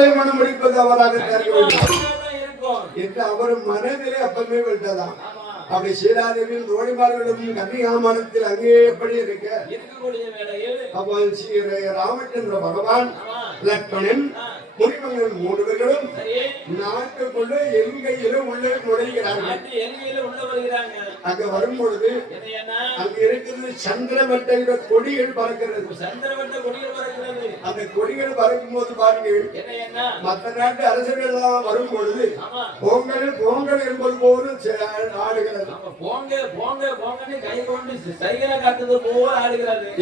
யாரை மனம் முடிப்பது அவராக என்று அவர் மனதிலே அப்பவே விட்டதான். அப்படி சீதாதேவியின் தோழிமார்களும் கன்னிகாமரத்தில் அங்கே எப்படி இருக்க அப்போ ராமச்சந்திர பகவான் லக்ஷ்மணன் முனிமங்கள் 3 பேர்களும் நாட்டுக்குள்ள எங்கையிலும் உள்ளே நுழைகிறார்கள். அங்க வரும் பொழுது அங்க இருக்கிறது சந்திரவட்ட கொடிகள் பறக்கிறது. அந்த கொடிகள் பறக்கும் போது பாருங்கள், மற்ற நாட்டு அரசர்கள் எல்லாம் வரும் பொழுது பொங்கல் பொங்கல் என்பது போது ஆடுகிறது.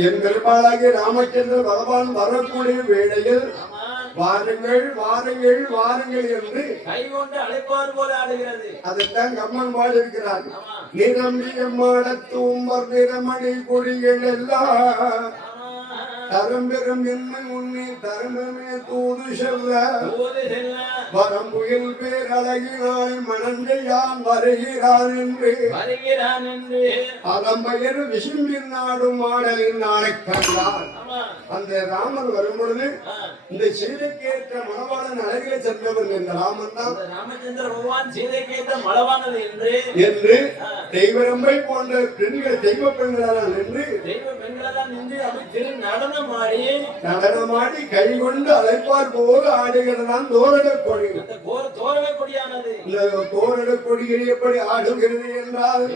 என் பெருமாளாகிய ராமச்சந்திர பகவான் வரக்கூடிய வேளையில் வாருங்கள் வாருங்கள் வாருங்கள் என்று கைகொண்டு அழைப்பார் போல ஆடுகிறது. அதைத்தான் கம்மன் பாடியிருக்கிறார். நிரம்பியமாடத்தும் நிறமணி கொடிகள் எல்லாம் தரம்பெரும் என்னை உன்னை தரமே தூது செல்ல வரம்புயில் பேர் அழகினாய் மணந்தையான் வருகிறான் என்று அலம்பயர் விசும்பின் நாடும் மாடலின் நாளை கண்டார். அந்த ராமன் வரும் பொழுது இந்த சீதைக்கேற்ற மணவாளன் அழகில சென்றவர் இந்த ராமன் தான். ராமச்சந்திர பகவான் சீதைக்கேற்ற மணவாளன் என்று தெய்வரம்பை போன்ற பெண்கள் தெய்வ பெண்களால் நின்று நடனமாடி கை கொண்டு அழைப்பார் போல ஆடுகிறதான் தோரண கொடி. தோரண கொடிகள் எப்படி ஆடுகிறது என்றால்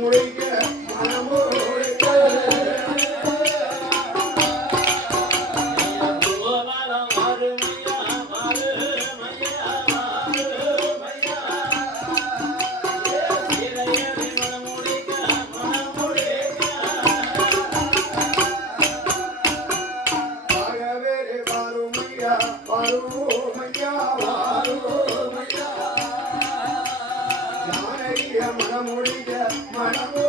முறைக்க மனமோ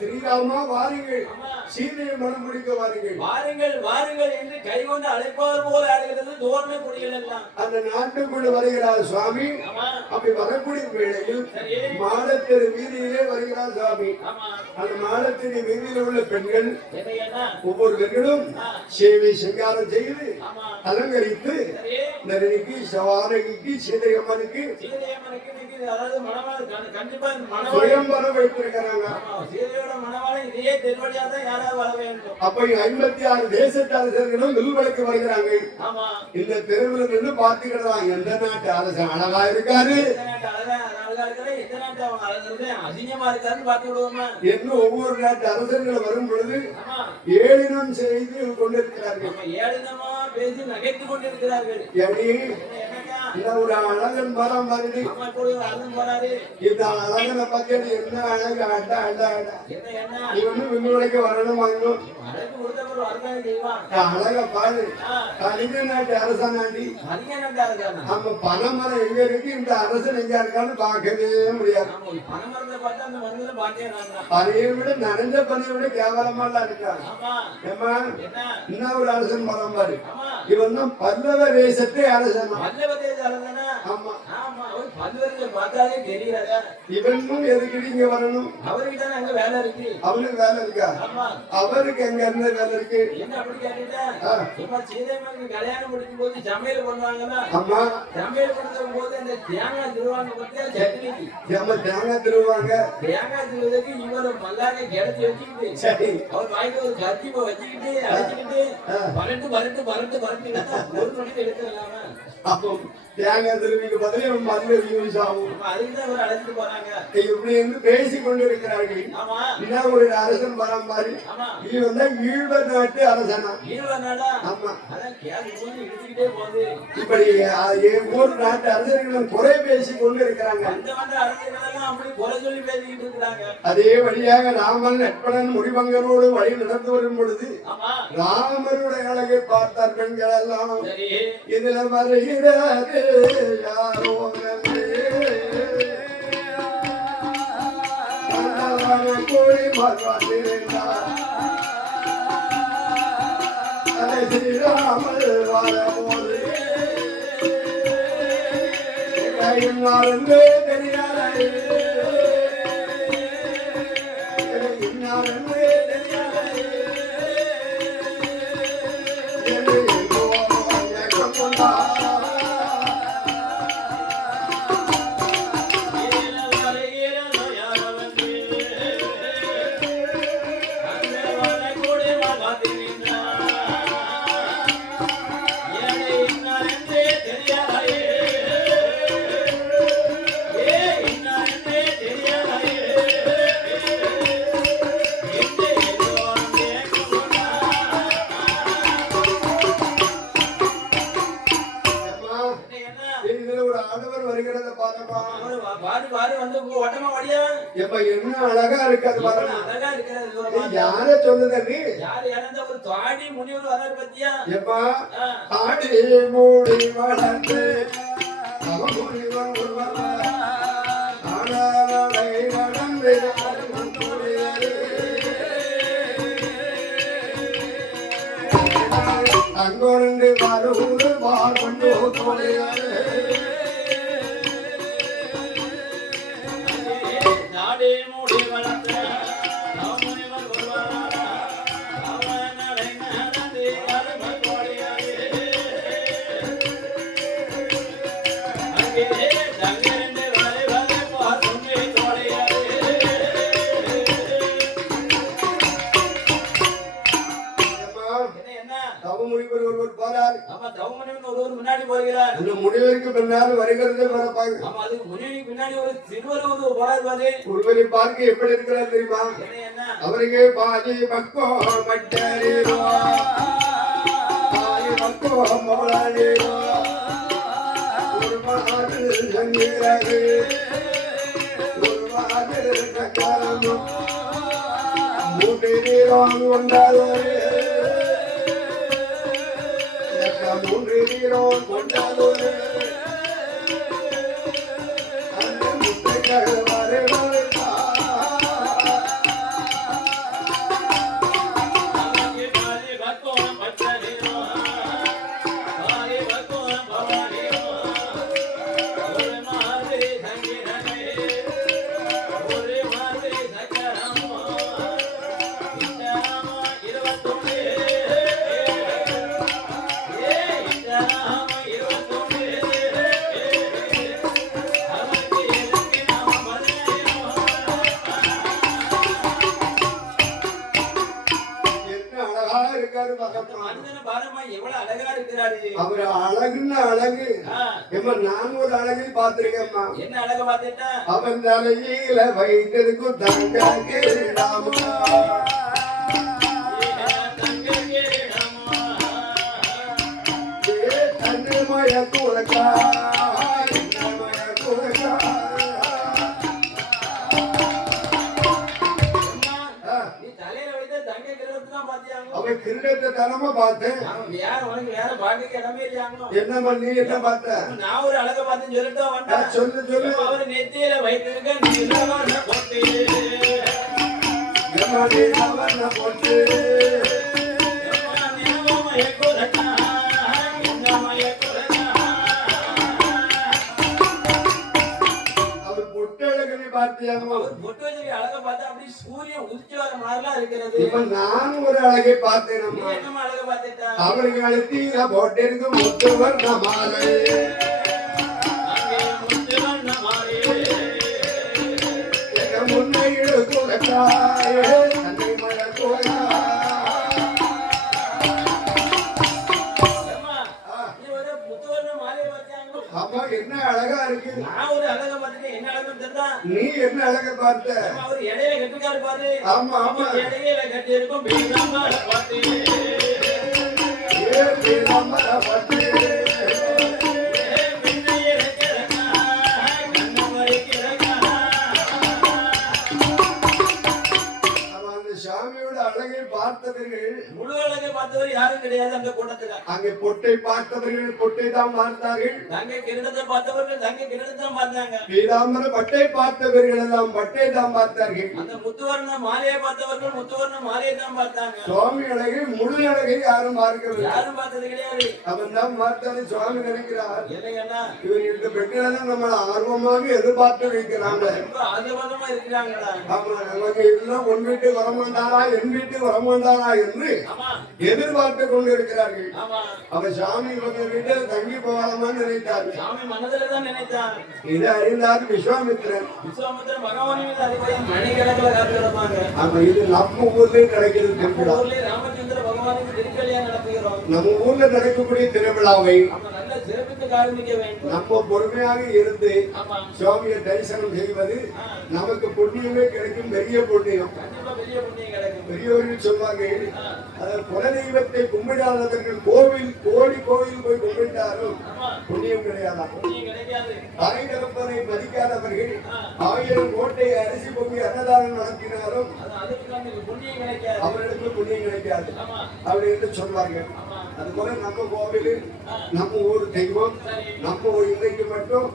ஸ்ரீராமா வாருங்கள், சீதையை மனம் முடிக்க வாருங்கள், வாருங்கள் வாருங்கள் என்று கைகொண்டு அழைப்பவர் போல ஆடுகிறது தோரணை கொடிகள் எல்லாம். அந்த நாட்டுக்குள்ள வருகிறார் சுவாமி. அப்படி வரக்கூடிய வேளையில் மாடத்திரு வீதியிலே வருகிறார் சுவாமி. அந்த மாடத்திரு வீதியில் உள்ள பெண்கள் ஒவ்வொரு பெண்களும் சேவை சிங்காரம் செய்து அலங்கரித்து நரணிக்கு சவாரகிக்கு சீதையம்மனுக்கு சுயம்பரம் வைத்திருக்கிறாங்க. அப்ப 56 தேசத்து அரசர்களும் வில்வலுக்கு வருகிறாங்க. இந்த தெருவில் நின்று பார்த்துக்கிடலாம் எந்த நாட்டு அரசன் அழகா இருக்காரு என்று ஒவ்வொரு நாட்டு அரசர்கள் வரும் பொழுது ஏளினம் செய்து கொண்டிருக்கிறார்கள். ஒரு அழகன் மரம் வருது. இந்த அழகனை பத்தி என்ன அழகு அண்ட அண்ட விண்ணுலைக்கு வரணும் வாங்கணும். அழக பாரு கலிங்க நாட்டு அரசாண்டி நம்ம பனைமரம் எங்க இருக்கு, இந்த அரசன் எங்க இருக்கான்னு பார்க்கவே முடியாது. பனையை விட நனைஞ்ச பனையை விட கேவலமா இருக்காங்க. என்ன ஒரு அரசன் மரம் பாரு. இவன் தான் பல்லவ தேசத்தை அரசன். இவனும் எதுக்கு இங்க வரணும்? அவருக்கு தானே அங்க வேலை இருக்கு. அவனுக்கு வேலை இருக்கா? அவருக்கு எங்க இருந்து வேலை இருக்கு? என்ன அப்படி கேட்டீங்க? சீதையம்மனுக்கு கல்யாணம் முடிக்கும் போது சமையல் பண்ணுவாங்கன்னா, சமையல் பண்ணும் போது இந்த தேங்காய் திருவாங்க பத்தியா சட்னிக்கு தேங்காய் திருவாங்க. தேங்காய் திருவதுக்கு இவர் மல்லாரை கிடச்சி வச்சுக்கிட்டு அவர் வாய்க்கு ஒரு கத்தி வச்சுக்கிட்டு அழைச்சிக்கிட்டு பரட்டு பரட்டு பரட்டு பரட்டு 1 மணிக்கு எடுத்துடலாமா? அப்போ தேங்காய் திருவிக்கு பதிலே மல்லு யூஸ் ஆகும். அதுக்குதான் ஒரு அழைச்சிட்டு போறாங்க. இப்படி என்று பேசிக் கொண்டிருக்கிறார்கள். ஆமா என்ன ஒரு அரசன் பரம்பாரி ஆமா இது வந்து ஈழ நாட்டு அரசனா. ஈழநாடா ஆமா அதான் கேள்வி போது இழுத்துக்கிட்டே போகுது. இப்படி ஒவ்வொரு நாட்டு அரசர்களும் குறை பேசிக் கொண்டு இருக்கிறாங்க. அந்த அரசியல் எல்லாம் அப்படி குறை சொல்லி பேசிக்கிட்டு இருக்கிறாங்க. அதே வழியாக ராமன் நட்படன் முடிவங்கரோடு வழி நடந்து வரும் பொழுது ஆமா ராமருடைய அழகை பார்த்தார் பெண்கள் எல்லாம். சரி இதுல வருகிறது யாரோ கோழி மாற்றிருந்தார் ஸ்ரீராமல் வரபோது இன்னாரென்றே தெரியாதே இன்னாரென்றே தெரியாதே என்ன அழகா இருக்காது பாருங்க. யார சொல்லுத நீ தாடி முனிவர் வர பத்தியா எப்பா தாடி மூடி வளர்ந்து அவன் முனிவன் ஒருவன் ஆனாலை நடந்து அங்கொண்டு வருவது வாழ்வோ தொலையாரு நாடே மூடி வளர்த்த அவன் முனிவர் ஒருவன் அவன் நடை நடந்து அருமை கோடையாரு அங்கே தங்கிருந்து வரை வரை பார்த்துமே கோடையாரு என்ன தவமுனிவர் ஒருவர் போறார். ஆமா தவமுனிவன் ஒருவர் முன்னாடி போகிறார். அந்த முனிவருக்கு பின்னால் வருகிறது வரப்பாங்க. ஆமா அது முனிவனுக்கு பின்னாடி ஒரு சிறுவர் ஒரு போறாரு. ஒருவரை பார்க்க எப்படி இருக்கிறார் தெரியுமா? என்ன அவருக்கு பாதி பக்கம் மட்டரீரோ பாதி பக்கம் மோளரீரோ ஒரு மாதிரி சங்கீரகு ஒரு மாதிரி சக்கரமோ மூட்டிரீரோ கொண்டாதோரே மூன்றிரீரோ கொண்டாதோரே அந்த முட்டைகள் வரை வருதா அவர் அழகுன்னு அழகு. நான் ஒரு அழகை பார்த்திருக்கேம்மா. என்ன அழக பார்த்துட்டா அவன் தலையில வைத்திருக்கும் தங்க கிரீடமா தன்மய குலக்கா தன்மய குலக்கா நீ தலையில வைத்த தங்க கிரீடத்தை தான் பாத்தியாங்க. அவன் கிரீடத்தை தனமா பார்த்தேன். வேற உனக்கு வேற பாட்டுக்கு இடமே இல்லையாங்க. என்ன பண்ணி என்ன பார்த்த? நான் ஒரு அழக பார்த்து சொல்லிட்டு வந்தேன். சொல்லு சொல்லு. அவர் நெத்தியில வைத்திருக்க நிலவன பொட்டு நிலவன பொட்டு நிலவமய குலக்கா நிலவமய குலக்கா. அவர் பொட்டழகனை பார்த்தியாங்க. அவர் பொட்டு வச்சு அழக பார்த்தா அப்படி சூரியன் உதிச்சு வர மாதிரிலாம் இருக்கிறது. இப்ப நான் ஒரு அழகை பார்த்தேன். என்னமா அழக பார்த்துட்டா அவருக்கு அழுத்தீங்க போட்டிருக்கு முத்துவர் மாலை முன்னையிடு குலக்காயே தன்னை மழை குலக்கா. நீ ஒரு முத்துவர்ண மாலையை பார்த்தியாங்க. அம்மா என்ன அழகா இருக்கு. நான் ஒரு அழக பார்த்த அவர் இடையில கட்டுக்காரு பாரு. ஆமா ஆமா இடையில கட்டி இருக்கும் பீதாம்பர பட்டு. ஏ பீதாம்பர பட்டு சாமியோட அழகை பார்த்தவர்கள் முழு அழகை பார்த்தவர் யாரும் கிடையாது அந்த கூட்டத்துல. அங்கே பொட்டை பார்த்தவர்கள் பொட்டை தான் பார்த்தார்கள். தங்க கிரீடத்தை பார்த்தவர்கள் தங்க கிரீடத்தை பார்த்தாங்க. பீதாம்பர பட்டை பார்த்தவர்கள் எல்லாம் பட்டை தான் பார்த்தார்கள். அந்த முத்துவர்ண மாலையை பார்த்தவர்கள் முத்துவர்ண மாலையை தான் பார்த்தாங்க. சுவாமி அழகை முழு அழகை யாரும் பார்க்கவில்லை. யாரும் பார்த்தது கிடையாது. அவன் தான் பார்த்தாரு. சுவாமி நினைக்கிறார் இல்லைங்கண்ணா இவர் இந்த பெண்களை தான் நம்மளை ஆர்வமாக எதிர்பார்த்து வைக்கிறாங்க. ரொம்ப ஆர்வமா இருக்கிறாங்களா? ஆமா நமக்கு எல்லாம் உன் வீட்டு வரமாட்டாரா என் வீட்டு வரமாட்டாரா என்று எதிர்பார்த்து கொண்டு இருக்கிறார்கள். அவன் சாமி இவங்க வீட்டில் தங்கி போகலாமான்னு நினைத்தார். சாமி மனதில் தான் நினைத்தார். இதை அறிந்தார் விஸ்வாமித்திரன். விஸ்வாமித்திரன் பகவானின் மணிக்கணக்கில் காத்திருப்பாங்க. ஆமா இது நம்ம ஊர்லயே கிடைக்கிறது திருவிழா. ராமச்சந்திர பகவானுக்கு திருக்கல்யாணம் நடத்துகிறோம். நம்ம ஊர்ல நடக்கக்கூடிய திருவிழாவை நல்ல சிறப்பித்து ஆரம்பிக்க வேண்டும். நம்ம பொறுமையாக இருந்து சுவாமியை தரிசனம் செய்வது நமக்கு புண்ணியமே கிடைக்கும். பெரிய புண்ணியம். பெரியவர்கள் சொல்வார்கள் குலதெய்வத்தை கும்பிடாதவர்கள் கோவில் கோடி கோவில் போய் கும்பிட்டாலும் புண்ணியம் கிடையாதா? தாய்கலப்பனை மதிக்காதவர்கள் 1000 கோட்டை அரிசி பொங்கி அன்னதானம் நடத்தினாலும் அவர்களுக்கு புண்ணியம் கிடைக்காது அப்படி என்று சொல்வார்கள். அதுபோல நம்ம கோவில் நம்ம ஊர் தெய்வம் நம்ம இன்றைக்கு மட்டும்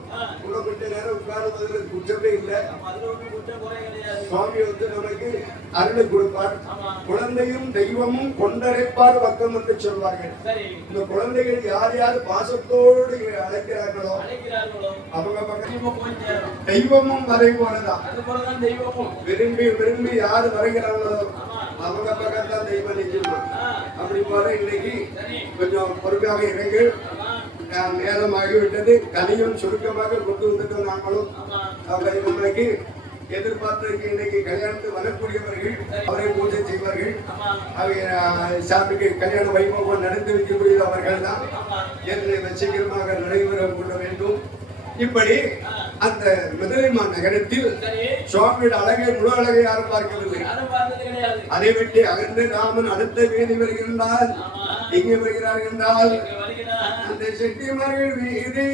உணவுட்ட நேரம் உட்கார்வதில் குற்றமே இல்லை. சுவாமி வந்து நமக்கு அருள் கொடுப்பார். குழந்தையும் தெய்வமும் கொண்டரைப்பார் பக்கம் என்று சொல்வார்கள். இந்த குழந்தைகள் யார் யார் பாசத்தோடு அழைக்கிறார்களோ அவங்க பக்கம் தெய்வமும் வரை போனதான். விரும்பி விரும்பி யார் வருகிறாங்களோ அவங்க பக்கம் தான் தெய்வம் நிற்குமா. அப்படி போல இன்னைக்கு கொஞ்சம் பொறுமையாக இறங்கு. நேரமாகிவிட்டது. கதையும் சுருக்கமாக கொண்டு வந்துட்டோம். நாங்களும் அவர்களுக்கு எதிர்பார்த்து இன்னைக்கு கல்யாணத்துக்கு வரக்கூடியவர்கள் அவரை பூஜை செய்வார்கள். சாமிக்கு கல்யாண வைபவம் நடந்து வைக்கக்கூடியது அவர்கள் தான். சீக்கிரமாக நடைபெற கொள்ள வேண்டும். இப்படி அந்த மதுரை நகரத்தில் சுவாமியோட அழகை முழு அழகை யாரும் பார்க்கவில்லை. அதை விட்டு அகன்று ராமன் அடுத்த வீதி வருகின்றால் இங்கே வருகிறார் என்றால் அந்த செட்டிமார்கள் வீதி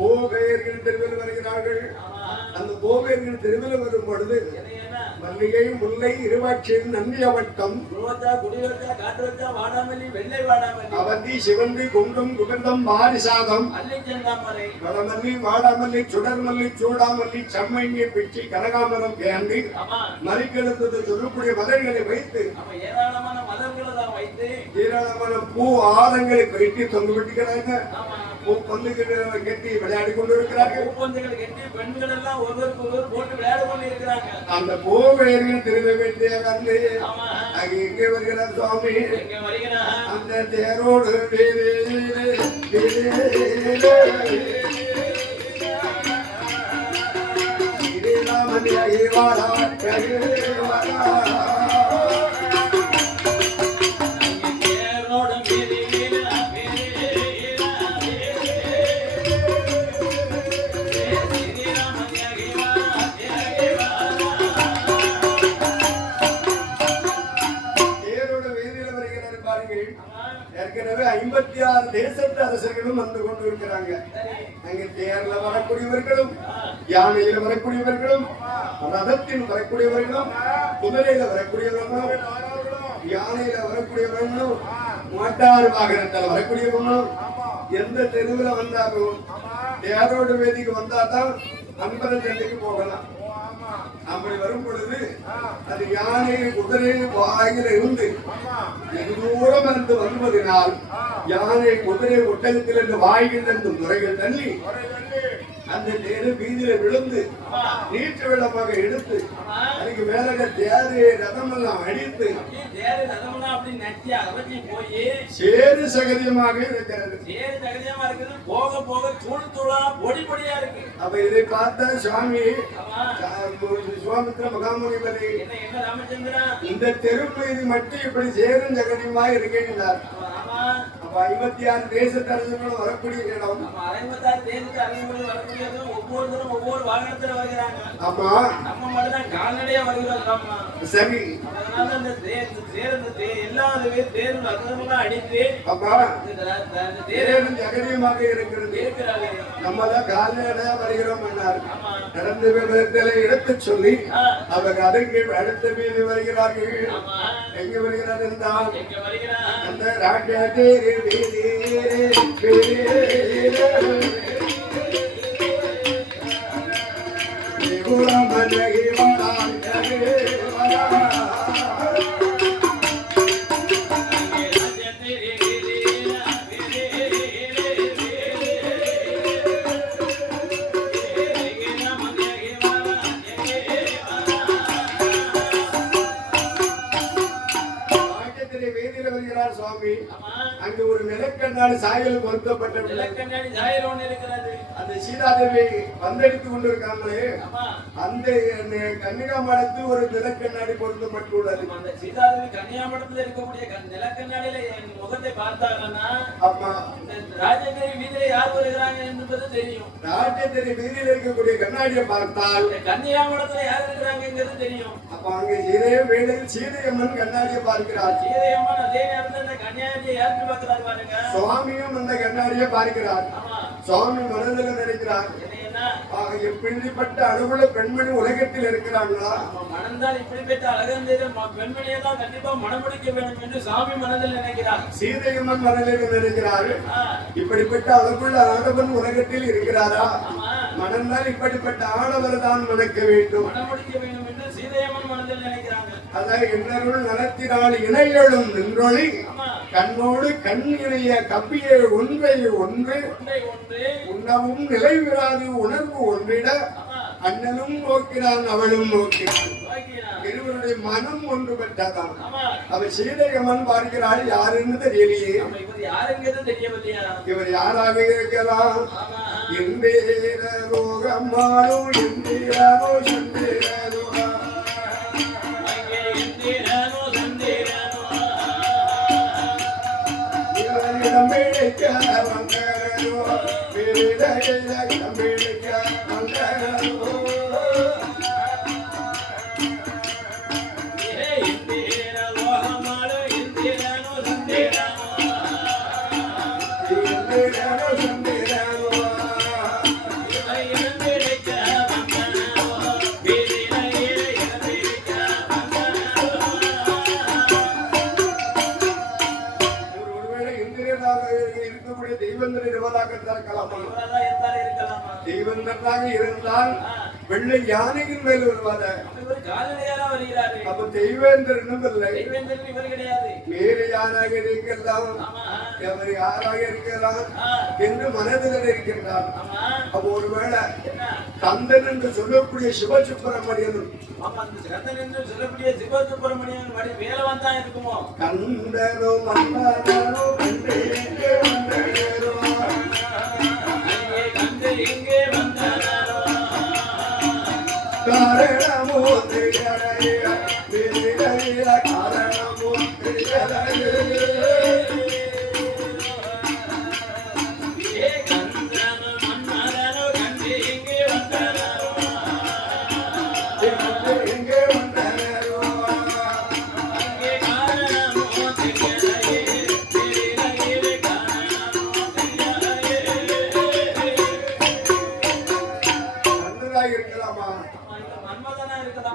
கோபேர்கள் தெருவில் வருகிறார்கள். அந்த கோபேர்கள் தெருவில் வரும் பொழுது மல்லிகை முல்லை இருவாட்சியின் நன்றிய வட்டம் அவந்தி சிவந்தி குண்டும் குகந்தம் மாரிசாதம் வடமல்லி வாடாமல்லி சுடர்மல்லி சூடாமல்லி செம்மங்கி பிச்சி கனகாமரம் கேண்டி மறிக்கெடுத்தது சொல்லக்கூடிய மலர்களை வைத்து ஏராளமான பூ ஆரங்களை கட்டி தொங்கு விட்டுக்கிறாங்க. பூ பந்துகளை கட்டி விளையாடி கொண்டு இருக்கிறார்கள். பெண்கள் எல்லாம் ஒருவருக்கு ஒருவர் போட்டு விளையாடி கொண்டு இருக்கிறாங்க. அந்த கோவேர்கள் திரும்ப வேண்டிய வந்து எங்கே வருகிறார் சுவாமி? அந்த தேரோடு ஏற்கனவே 56 தேசத்து அரசர்களும் வந்து கொண்டு இருக்கிறாங்க. அங்க தேர்ல வரக்கூடியவர்களும் யானையில வரக்கூடியவர்களும் ரதத்தில் வரக்கூடியவர்களும் குதிரையில வரக்கூடியவர்களும் யானையில வரக்கூடியவர்களும் மோட்டார் வாகனத்தில் வரக்கூடியவங்களும் எந்த தெருவில் வந்தாலும் தேரோடு வேதிக்கு வந்தாதான் அன்பரஞ்சலுக்கு போகலாம். அப்படி வரும் பொழுது அது யானை குதிரை வாயில இருந்து வெகு தூரம் இருந்து வருவதனால் யானை குதிரை ஒட்டகத்தில் இருந்து வாயில் இருந்து முறைகள் தள்ளி அந்த தேரு வீதியில விழுந்து நீட்டு வெள்ளமாக எடுத்து அதுக்கு மேல தேரு ரதம் எல்லாம் அடித்து தேரு ரதம்லாம் அப்படி நச்சு அவற்றி போய் சேரு சகதியமாக இருக்கிறது. சேரு சகதியமா இருக்குது. போக போக தூள் தூளா பொடி பொடியா இருக்கு. அப்ப இதை பார்த்த சுவாமி சுவாமித்திர மகாமுனிவரை என்ன ராமச்சந்திரா இந்த தெருப்பகுதி மட்டும் இப்படி சேரும் சகதியமா இருக்கின்றார். அப்ப 56 தேசத்தரசர்களும் வரக்கூடிய இடம். 56 தேசத்தரசர்களும் வரக்கூடியது. ஒவ்வொருத்தரும் ஒவ்வொரு வாகனத்துல வருகிறாங்க. ஆமா நம்ம மட்டும் தான் கால்நடையா வருகிறோம். சரி அதனால அந்த எல்லா தேரும் ரதமெல்லாம் அடித்து அப்பா தேரும் ஜகதியமாக இருக்கிறது. நம்மதான் கால்நடையா வருகிறோம் என்னார். நடந்த விதத்தில எடுத்து சொல்லி அவங்க அதற்கு அடுத்த வீடு வருகிறார்கள். எங்க வருகிறார் என்றால் அந்த ராஜதேவி சுவாமி அங்கு ஒரு நிலக்கண்ணாடி சாயல் பொருத்தப்பட்ட நிலக்கண்ணாடி சாயல் ஒன்று இருக்கிறது. அந்த சீதாதேவி வந்தெடுத்து கொண்டிருக்காங்களே அந்த கன்னிகாமடத்தில் ஒரு நிலக்கண்ணாடி பொருத்தப்பட்டுள்ளது. அந்த சீதாதேவி கன்னிகாமடத்தில் இருக்கக்கூடிய நிலக்கண்ணாடியில என் முகத்தை பார்த்தாங்கன்னா ஆமா ராஜகிரி வீதியில யார் வருகிறாங்க என்பது தெரியும். ராஜகிரி வீதியில இருக்கக்கூடிய கண்ணாடியை பார்த்தால் கன்னிகாமடத்துல யார் இருக்கிறாங்கிறது தெரியும். அப்ப அங்க இதே வேளையில் சீதையம்மன் கண்ணாடியை பார்க்கிறார். சீதையம்மன் அதே நேரத்தில் அந்த கன்னியாடியை யாருக்கு பார்க்கிறார் பாருங்க. சுவாமியும் அந்த கண்ணாடியை பார்க்கிறார். சுவாமி மனதில் நினைக்கிறார் எப்படிப்பட்ட அழகுள்ள பெண்மணி உலகத்தில் இருக்கிறாங்களா? மணந்தால் இப்படிப்பட்ட அழகந்தேர பெண்மணியை தான் கண்டிப்பா மணமுடிக்க வேண்டும் என்று சாமி மனதில் நினைக்கிறார். சீதையம்மன் மனதில் நினைக்கிறார் இப்படிப்பட்ட அழகுள்ள ஆடவன் உலகத்தில் இருக்கிறாரா? மணந்தால் இப்படிப்பட்ட ஆடவர் தான் மணக்க வேண்டும், மணமுடிக்க வேண்டும் என்று சீதையம்மன் மனதில் நினைக்கிறாங்க. அதான் என்னருள் நலத்தினால் இணையலும் நின்றொழி கண்ணோடு கண் இணைய கப்பிய ஒன்றை ஒன்று உண்ணவும் நிலைவிராது உணர்வு ஒன்றிட அண்ணனும் நோக்கிறான் அவளும் நோக்கிறான். இருவருடைய மனம் ஒன்று பெற்றாதான். அவ சீதையம்மன் பார்க்கிறாள் யாருன்னு தெரியலையே. இவர் யாராக இருக்கலாம்? இந்திரரோகம்மானோ இந்திரனோ சந்திரனோ தெய்வங்களாக இருந்தால் வெள்ளை யானையின் மேல் வருவாத. அப்ப தெய்வேந்திரனும் இல்லை, வேறு யாராக இருக்கலாம், எவர் யாராக இருக்கலாம் என்று மனதில் இருக்கின்றார். அப்ப ஒருவேளை கந்தன் என்று சொல்லக்கூடிய சிவசுப்பிரமணியனும் கந்தனோ மன்னனோ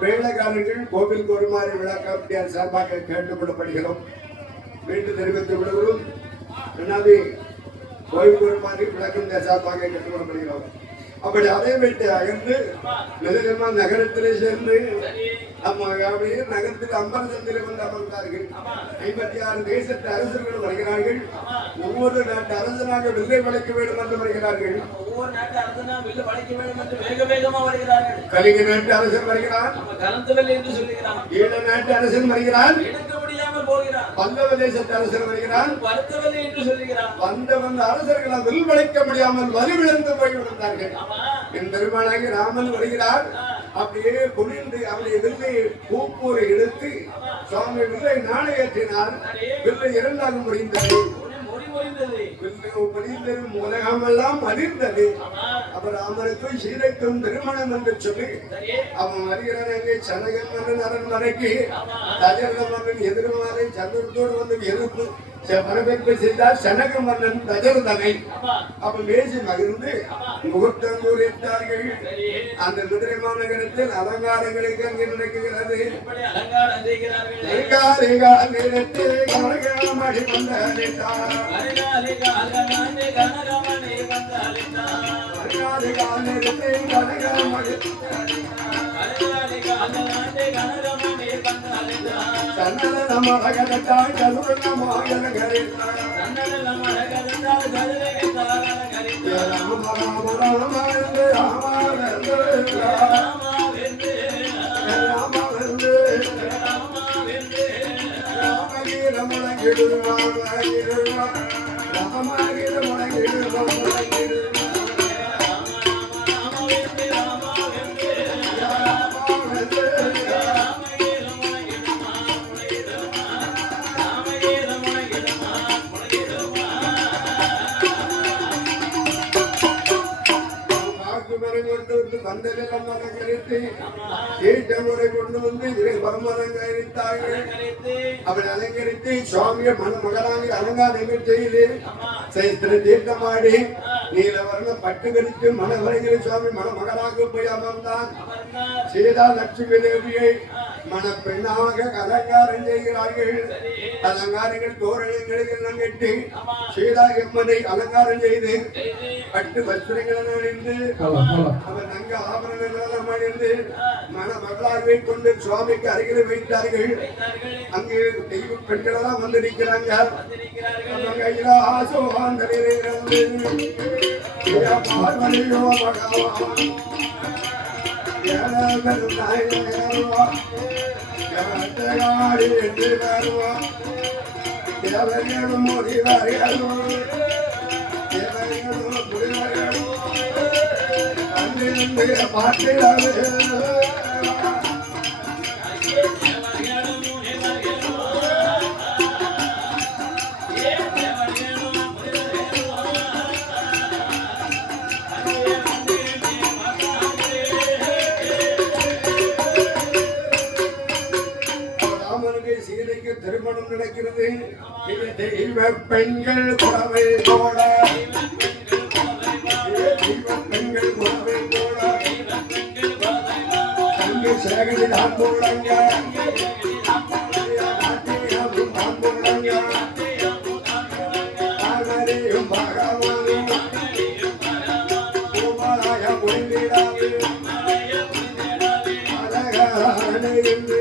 வேலைக்காரர்கள் கோவில் கோருமாறு விளக்க சார்பாக கேட்டுக் கொள்ளப்படுகிறோம். மீண்டும் தெரிவித்து விடுகிறோம். எனவே கோவில் கோருமாறு விளக்கம் சார்பாக கேட்டுக் கொள்ளப்படுகிறோம். அப்படி அதை விட்டு அகன்று மெதுகமா நகரத்திலே சென்று அம்மா அப்படியே நகரத்துக்கு அம்பரசந்திலே வந்து அமர்ந்தார்கள். 56 தேசத்து அரசர்கள் வருகிறார்கள். ஒவ்வொரு நாட்டு அரசனாக வில்லை வளைக்க வேண்டும் என்று வருகிறார்கள். ஒவ்வொரு நாட்டு அரசனா வில்லு வளைக்க வேண்டும் என்று வேக வேகமா வருகிறார்கள். கலிங்க நாட்டு அரசன் வருகிறான். கலந்தவல் என்று சொல்லுகிறான். ஈழ நாட்டு அரசன் வருகிறான். எடுக்க முடியாமல் போகிறான். பல்லவ தேசத்து அரசன் வருகிறான். வருத்தவல் என்று சொல்லுகிறான். வந்த அரசர்களால் வில் வளைக்க முடியாமல் வலுவிழந்து போய்விடுகிறார்கள். என் பெருமானாகி ராமன் வருகிறார். அப்படியே குனிந்து அவருடைய வில்லை பூப்பூரை எடுத்து சுவாமி வில்லை நாணயற்றினார். வில்லை இரண்டாக முடிந்தது. உலகமெல்லாம் அறிந்தது. அவர் ராமனுக்கும் சீதைக்கும் திருமணம் என்று சொல்லி அவன் வருகிறான். சனகன் மன்னன் அரண்மனைக்கு தஜரத மன்னன் எதிர்மாறை சந்திரத்தோடு வந்து எதிர்ப்பு வரவேற்பு செய்தார். சனக மன்னன் தஜரதனை அவன் பேசி மகிழ்ந்து முகூர்த்தம் கூறிட்டார்கள். அந்த மதுரை மாநகரத்தில் அலங்காரங்களுக்கு அங்கே நடக்குகிறது. கொண்டு வந்து அவள் அலங்கரித்து சுவாமிய மணமகளாக அலங்காரங்கள் செய்து தீர்த்தமாடி நீலவர்ண பட்டு கழித்து மணவரையில் சுவாமி மணமகளாக போய் அமர்ந்தான். சீதா லட்சுமி தேவியை மணப்பெண்ணாக அலங்காரம் செய்கிறார்கள். அலங்காரங்கள் தோரணங்கள் கட்டி சீதா எம்மனை அலங்காரம் செய்து பட்டு வஸ்திரங்கள் அணிந்து அவர் தங்க ஆபரணங்கள் அணிந்து மணமகளாகவே கொண்டு சுவாமிக்கு அருகில் வைத்தார்கள். அங்கே தெய்வ பெண்களெல்லாம் வந்திருக்கிறாங்க. பார்வதியோ பகவான் தேவர்களும் முடிவார்களும் தேவர்களும் முடிவார்களும் அன்றில் பாட்டிடாது. திருமணம் நடக்கிறது. தெய்வ பெண்கள் குறவை போல பெண்கள் குறவை போல தங்கி சேகரி தான் போலங்க ஆனரையும் பகவானும் பூமராய புரிந்திடாது அழகான என்று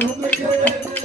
Thank you.